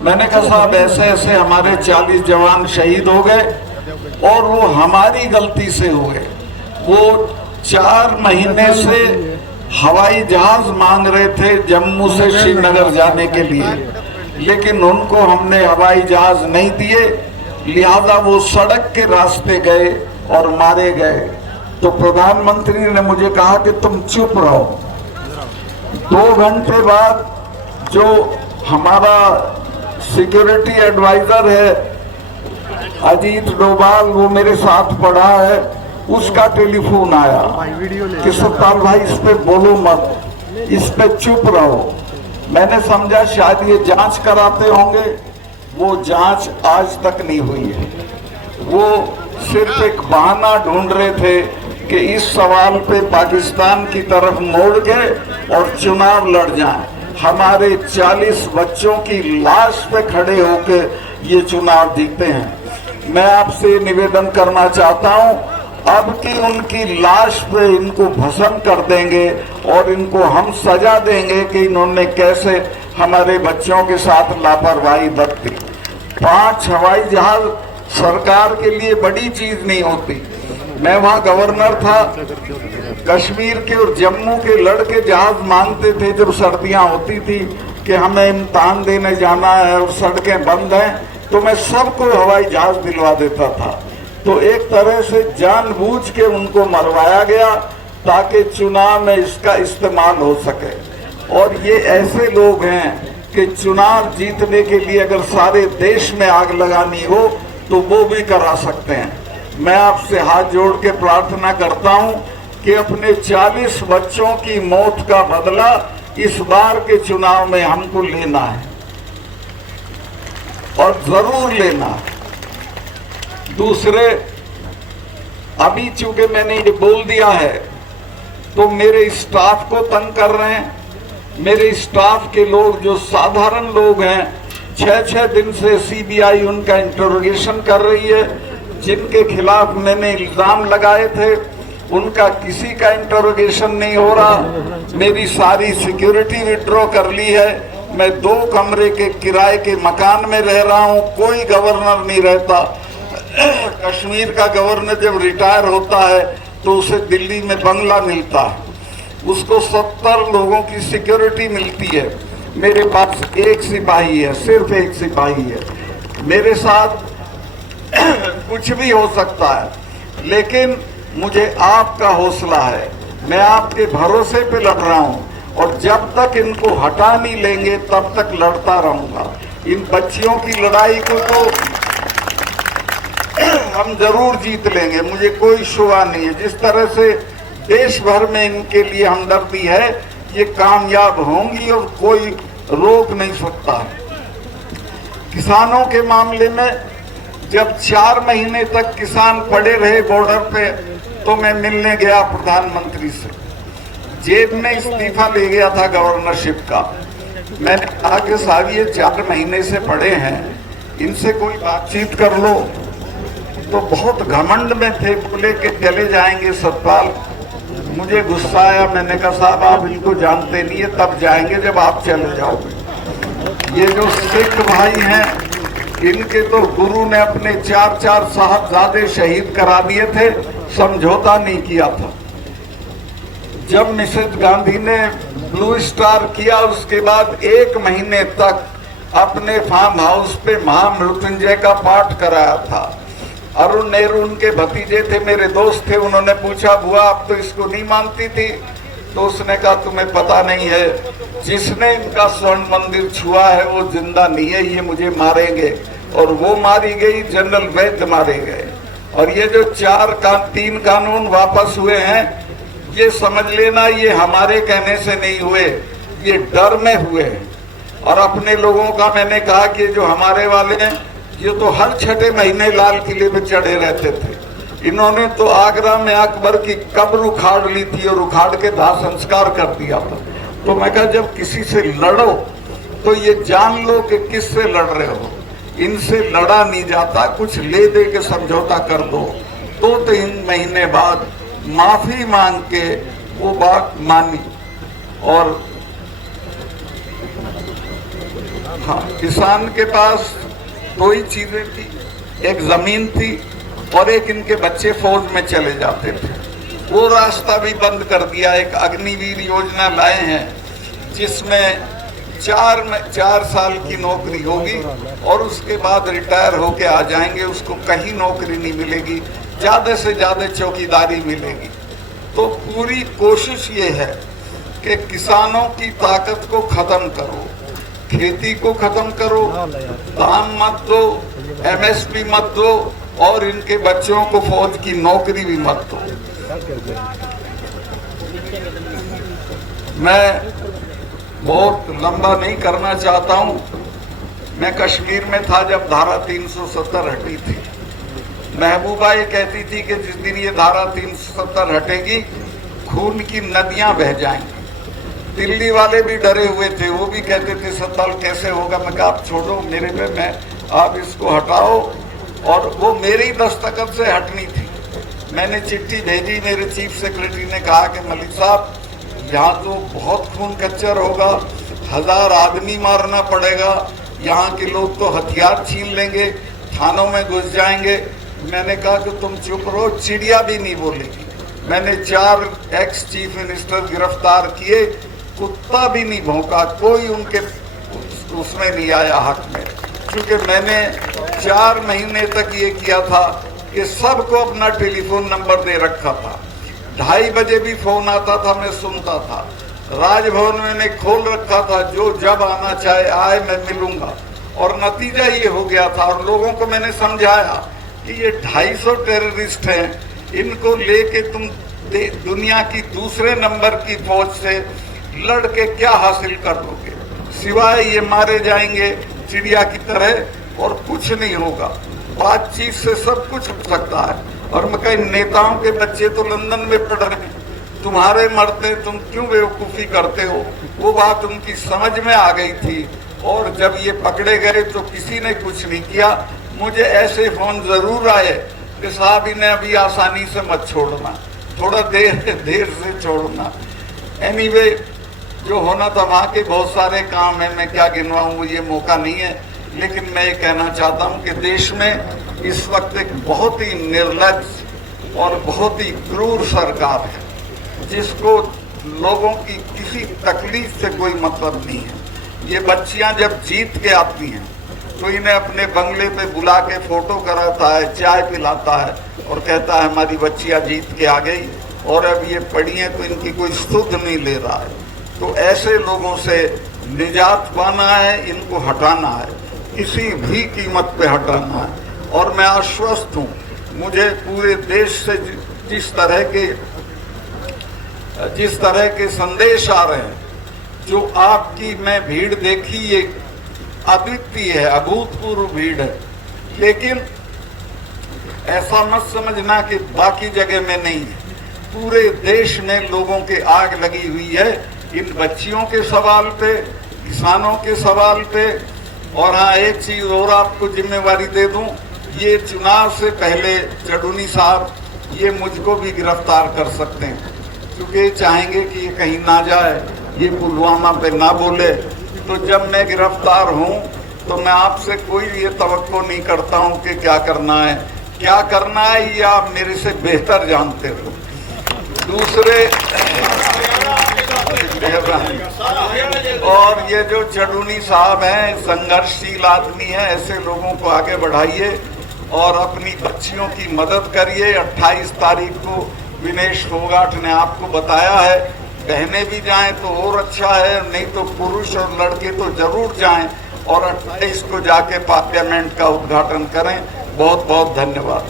मैंने कहा साहब ऐसे ऐसे हमारे 40 जवान शहीद हो गए और वो हमारी गलती से हुए। वो 4 महीने से हवाई जहाज मांग रहे थे जम्मू से श्रीनगर जाने के लिए, लेकिन उनको हमने हवाई जहाज नहीं दिए, लिहाजा वो सड़क के रास्ते गए और मारे गए। तो प्रधानमंत्री ने मुझे कहा कि तुम चुप रहो। 2 घंटे बाद जो हमारा सिक्योरिटी एडवाइजर है अजीत डोभाल, वो मेरे साथ पढ़ा है, उसका टेलीफोन आया कि सत्तार भाई इस पे बोलो मत, इस पे चुप रहो। मैंने समझा शायद ये जांच कराते होंगे। वो जांच आज तक नहीं हुई है। वो सिर्फ एक बहाना ढूंढ रहे थे कि इस सवाल पे पाकिस्तान की तरफ मोड़ के और चुनाव लड़ जाएं। हमारे 40 बच्चों की लाश पे खड़े होकर ये चुनाव जीते हैं। मैं आपसे निवेदन करना चाहता हूं, अब की उनकी लाश पे इनको भस्म कर देंगे और इनको हम सजा देंगे कि इन्होंने कैसे हमारे बच्चों के साथ लापरवाही बरती। 5 हवाई जहाज सरकार के लिए बड़ी चीज नहीं होती। मैं वहां गवर्नर था, कश्मीर के और जम्मू के लड़के जहाज मांगते थे जब सर्दियां होती थी कि हमें इम्तिहान देने जाना है और सड़कें बंद हैं, तो मैं सबको हवाई जहाज दिलवा देता था। तो एक तरह से जानबूझ के उनको मरवाया गया ताकि चुनाव में इसका इस्तेमाल हो सके। और ये ऐसे लोग हैं कि चुनाव जीतने के लिए अगर सारे देश में आग लगानी हो तो वो भी करा सकते हैं। मैं आपसे हाथ जोड़ के प्रार्थना करता हूं कि अपने 40 बच्चों की मौत का बदला इस बार के चुनाव में हमको लेना है और जरूर लेना है। दूसरे, अभी चूंकि मैंने ये बोल दिया है तो मेरे स्टाफ को तंग कर रहे हैं। मेरे स्टाफ के लोग जो साधारण लोग हैं, 6-6 दिन से सीबीआई उनका इंटरोगेशन कर रही है। जिनके खिलाफ मैंने इल्जाम लगाए थे उनका किसी का इंटरोगेशन नहीं हो रहा। मेरी सारी सिक्योरिटी विड्रॉ कर ली है। मैं 2 कमरे के किराए के मकान में रह रहा हूं, कोई गवर्नर नहीं रहता। कश्मीर का गवर्नर जब रिटायर होता है तो उसे दिल्ली में बंगला मिलता है, उसको 70 लोगों की सिक्योरिटी मिलती है। मेरे पास 1 सिपाही है, सिर्फ 1 सिपाही है। मेरे साथ कुछ भी हो सकता है, लेकिन मुझे आपका हौसला है। मैं आपके भरोसे पे लड़ रहा हूं और जब तक इनको हटा नहीं लेंगे तब तक लड़ता रहूंगा। इन बच्चियों की लड़ाई को तो हम जरूर जीत लेंगे, मुझे कोई शुबा नहीं है। जिस तरह से देश भर में इनके लिए हमदर्दी है, ये कामयाब होंगी और कोई रोक नहीं सकता। किसानों के मामले में जब 4 महीने तक किसान पड़े रहे बॉर्डर पे, तो मैं मिलने गया प्रधानमंत्री से। जेब में इस्तीफा ले गया था गवर्नरशिप का। मैंने कहा कि साहब ये 4 महीने से पड़े हैं, इनसे कोई बातचीत कर लो। तो बहुत घमंड में थे, बोले कि चले जाएंगे सतपाल। मुझे गुस्सा आया। मैंने कहा साहब आप इनको जानते नहीं है, तब जाएंगे जब आप चले जाओगे। ये जो सिख भाई हैं, इनके तो गुरु ने अपने 4-4 साहबजादे शहीद करा दिए थे, समझौता नहीं किया था। जब मिसेज गांधी ने ब्लू स्टार किया, उसके बाद 1 महीने तक अपने फार्म हाउस पे महामृत्युंजय का पाठ कराया था। अरुण नेहरू उनके भतीजे थे, मेरे दोस्त थे। उन्होंने पूछा बुआ आप तो इसको नहीं मानती थी? तो उसने कहा तुम्हें पता नहीं है, जिसने इनका स्वर्ण मंदिर छुआ है वो जिंदा नहीं है, ये मुझे मारेंगे। और वो मारी गई, जनरल वैद्य मारे गए। और ये जो 3 कानून वापस हुए हैं, ये समझ लेना ये हमारे कहने से नहीं हुए, ये डर में हुए। और अपने लोगों का मैंने कहा कि जो हमारे वाले हैं, ये तो हर 6ठे महीने लाल किले पे चढ़े रहते थे। इन्होंने तो आगरा में अकबर की कब्र उखाड़ ली थी और उखाड़ के दाह संस्कार कर दिया था। तो मैं कहा जब किसी से लड़ो तो ये जान लो कि किससे लड़ रहे हो। इनसे लड़ा नहीं जाता, कुछ ले दे के समझौता कर दो। 2-3 महीने बाद माफी मांग के वो बात मानी और था। किसान के पास दो ही चीजें थी, एक जमीन थी और एक इनके बच्चे फौज में चले जाते थे। वो रास्ता भी बंद कर दिया। एक अग्निवीर योजना लाए हैं जिसमें 4 साल की नौकरी होगी और उसके बाद रिटायर होके आ जाएंगे, उसको कहीं नौकरी नहीं मिलेगी, ज्यादा से ज्यादा चौकीदारी मिलेगी। तो पूरी कोशिश ये है कि किसानों की ताकत को खत्म करो, खेती को खत्म करो, दाम मत दो, एमएसपी मत दो और इनके बच्चों को फौज की नौकरी भी मत दो। मैं बहुत लंबा नहीं करना चाहता हूं। मैं कश्मीर में था जब धारा 370 हटी थी। महबूबा ये कहती थी कि जिस दिन ये धारा 370 हटेगी खून की नदियां बह जाएंगी। दिल्ली वाले भी डरे हुए थे, वो भी कहते थे 70 कैसे होगा। मैं कहा आप छोड़ो मेरे पे, मैं आप इसको हटाओ। और वो मेरी दस्तखत से हटनी थी। मैंने चिट्ठी भेजी, मेरे चीफ सेक्रेटरी ने कहा कि मलिक साहब यहाँ तो बहुत खून कच्चर होगा, 1000 आदमी मारना पड़ेगा, यहाँ के लोग तो हथियार छीन लेंगे, थानों में घुस जाएंगे। मैंने कहा कि तुम चुप रहो, चिड़िया भी नहीं बोलेगी। मैंने 4 एक्स चीफ मिनिस्टर गिरफ्तार किए, कुत्ता भी नहीं भौंका, कोई उनके उसमें नहीं आया हक में, क्योंकि मैंने 4 महीने तक ये किया था कि सबको अपना टेलीफोन नंबर दे रखा था। 2:30 बजे भी फोन आता था, मैं सुनता था। राजभवन मैंने खोल रखा था, जो जब आना चाहे आए, मैं मिलूंगा। और नतीजा ये हो गया था। और लोगों को मैंने समझाया कि ये 250 टेररिस्ट हैं, इनको लेके तुम दुनिया की दूसरे नंबर की फौज से लड़ के क्या हासिल कर लोगे, सिवाय ये मारे जाएंगे चिड़िया की तरह और कुछ नहीं होगा। बातचीत से सब कुछ हो सकता है। और मैं कई नेताओं के बच्चे तो लंदन में पढ़ रहे हैं, तुम्हारे मरते तुम क्यों बेवकूफ़ी करते हो। वो बात उनकी समझ में आ गई थी। और जब ये पकड़े गए तो किसी ने कुछ नहीं किया। मुझे ऐसे फोन जरूर आए कि साहब इन्हें अभी आसानी से मत छोड़ना, थोड़ा देर से छोड़ना। एनीवे, जो होना था वहाँ के बहुत सारे काम है, मैं क्या गिनवाऊँ, ये मौका नहीं है। लेकिन मैं ये कहना चाहता हूँ कि देश में इस वक्त एक बहुत ही निर्लज और बहुत ही क्रूर सरकार है, जिसको लोगों की किसी तकलीफ से कोई मतलब नहीं है। ये बच्चियां जब जीत के आती हैं तो इन्हें अपने बंगले पे बुला के फोटो कराता है, चाय पिलाता है और कहता है हमारी बच्चियां जीत के आ गई। और अब ये पढ़ी हैं तो इनकी कोई सुध नहीं ले रहा है। तो ऐसे लोगों से निजात पाना है, इनको हटाना है, किसी भी कीमत पे हटाना है। और मैं आश्वस्त हूँ, मुझे पूरे देश से जिस तरह के संदेश आ रहे हैं, जो आपकी मैं भीड़ देखी, ये अद्वितीय है, अभूतपूर्व भीड़ है। लेकिन ऐसा मत समझना कि बाकी जगह में नहीं है। पूरे देश में लोगों के आग लगी हुई है इन बच्चियों के सवाल पे, किसानों के सवाल पे। और हाँ, एक चीज और आपको जिम्मेवारी दे दूं, ये चुनाव से पहले चडूनी साहब ये मुझको भी गिरफ्तार कर सकते हैं, क्योंकि चाहेंगे कि ये कहीं ना जाए, ये पुलवामा पे ना बोले। तो जब मैं गिरफ्तार हूँ तो मैं आपसे कोई ये तवक्को नहीं करता हूँ कि क्या करना है, ये आप मेरे से बेहतर जानते हो। दूसरे और ये जो चडूनी साहब हैं, संघर्षशील आदमी हैं, ऐसे लोगों को आगे बढ़ाइए और अपनी बच्चियों की मदद करिए। 28 तारीख को विनेश फोगाट ने आपको बताया है, बहनें भी जाएं तो और अच्छा है, नहीं तो पुरुष और लड़के तो जरूर जाएं और 28 को जाके पार्लियामेंट का उद्घाटन करें। बहुत बहुत धन्यवाद।